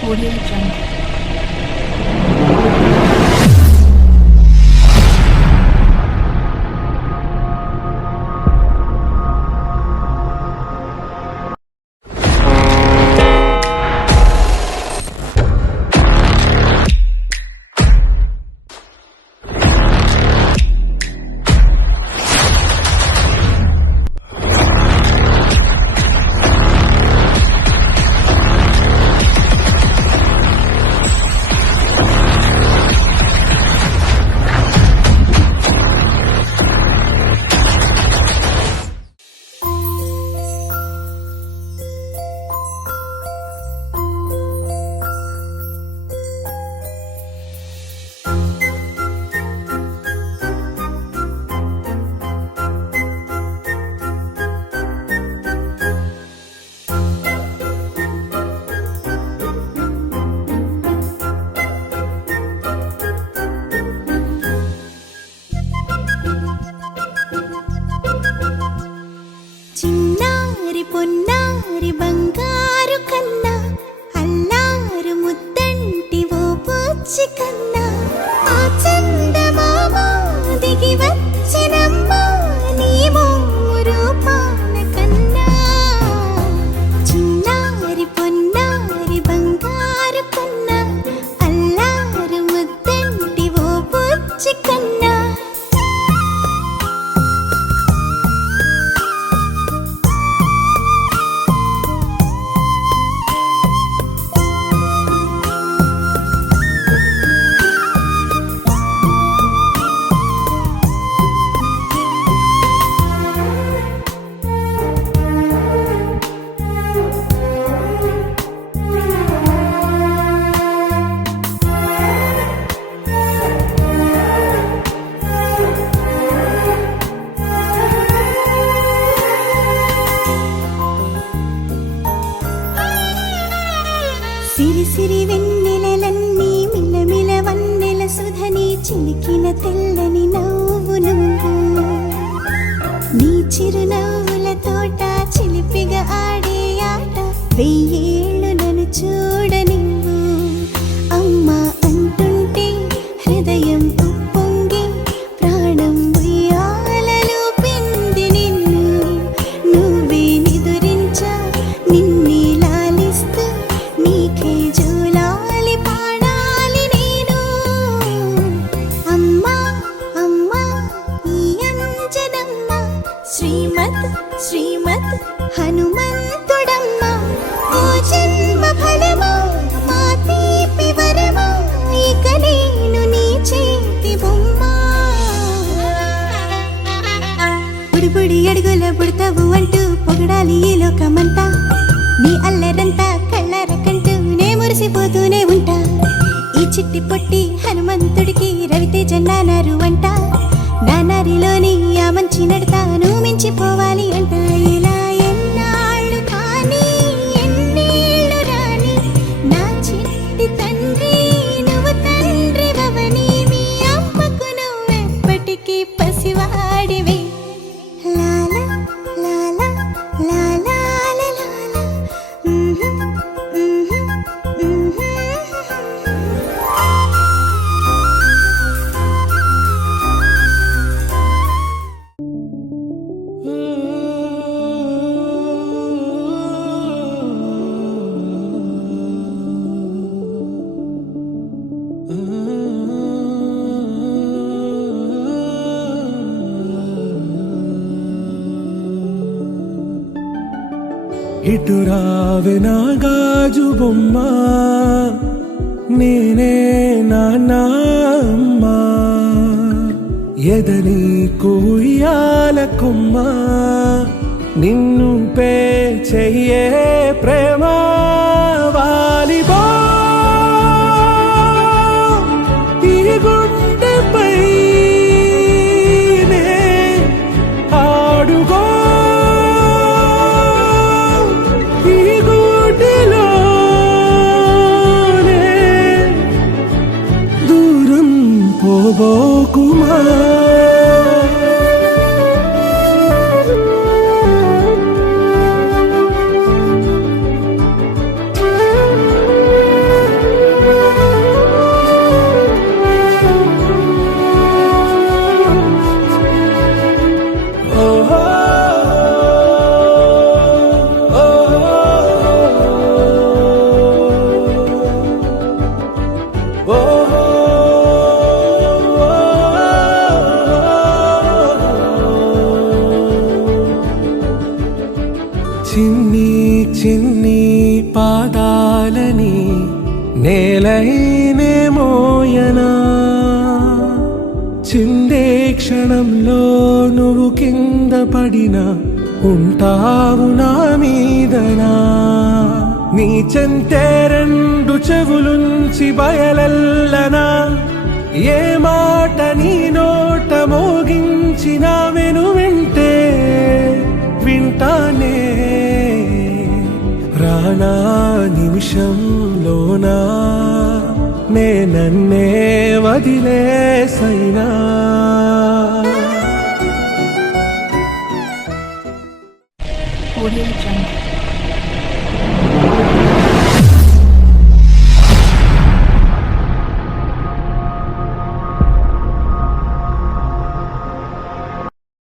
Audio Jungle. పొన్నారి బంగారు కన్నా అల్లారు ముద్దంటి ఓ బుచ్చి కన్నా ఆ చందమామ దిగి వచ్చినమ్మా నీ రూపాన కన్నా చిన్నారి పొన్నారి బంగారు కన్నా అల్లారు ముద్దంటి ఓ బుచ్చి కన్నా సిరి సిరి వెన్నెలలన్నీ మిలమిల వన్నెల సుధని చిలికిన తెల్లని నవ్వు నువ్వు నీ చిరునవ్వుల తోట చిలిపిగా ఆడే ఆట వెయ్యేళ్ళు నన్ను చూడ నువ్వు అమ్మా అంటుంటే హృదయం ఉప్పొంగి ప్రాణం ఉయ్యాలలో పిండి నిన్ను నువ్వే నిదురించా నిన్నే లాలిస్తూ నీకే జూలాలి పాడాలి నేను అమ్మా అమ్మా ఈ అంజనమ్మ శ్రీమత్ శ్రీమత్ హనుమంతుడమ్మ ఓ జన్మ ఫలమా మా తీపి వరమా ఇక నేను నీ చేతి బొమ్మ బుడిబుడి అడుగుల బుడతావు అంటూ పొగడాలి ఈ లోకమంతా నీ అల్లరంతా కళ్ళారకంటూ నే మురిసిపోతూనే ఉంటా ఈ చిట్టి పొట్టి హనుమంతుడికి రవితేజ నానారు అంట నానారిలోని ఆ మంచి నడతాను మించిపోవాలి అంట ఇలా ఎన్నాళ్ళు కానీ ఎన్నేళ్ళు రాని నా చిట్టి తండ్రి నువ్వు తండ్రి వవని మీ అమ్మకు నువ్వెప్పటికీ పసివాడివి లాలా లాలా లాలా లాలా ఇటు రావే నా గాజు బొమ్మ నేనే నాన్నమ్మ ఎదని కుయ్యాల కొమ్మ నిన్ను పే చెయ్యే ప్రేమ వాలిబో ఈ గుండెపై ఆడుగో పోబోకుమా కావాలని నేలైనే మోయనా చిందే క్షణంలో నువ్వు కింద పడినా ఉంటావు నా మీదనా నీ చెంతే రెండు చెవులుంచి బయలెల్లనా ఏ మాట నీ నోట మోగించిన వెను వింటే వింటానే రానా నిమిషంలోనా నే నన్నే వదిలేసైనా Audio Jungle.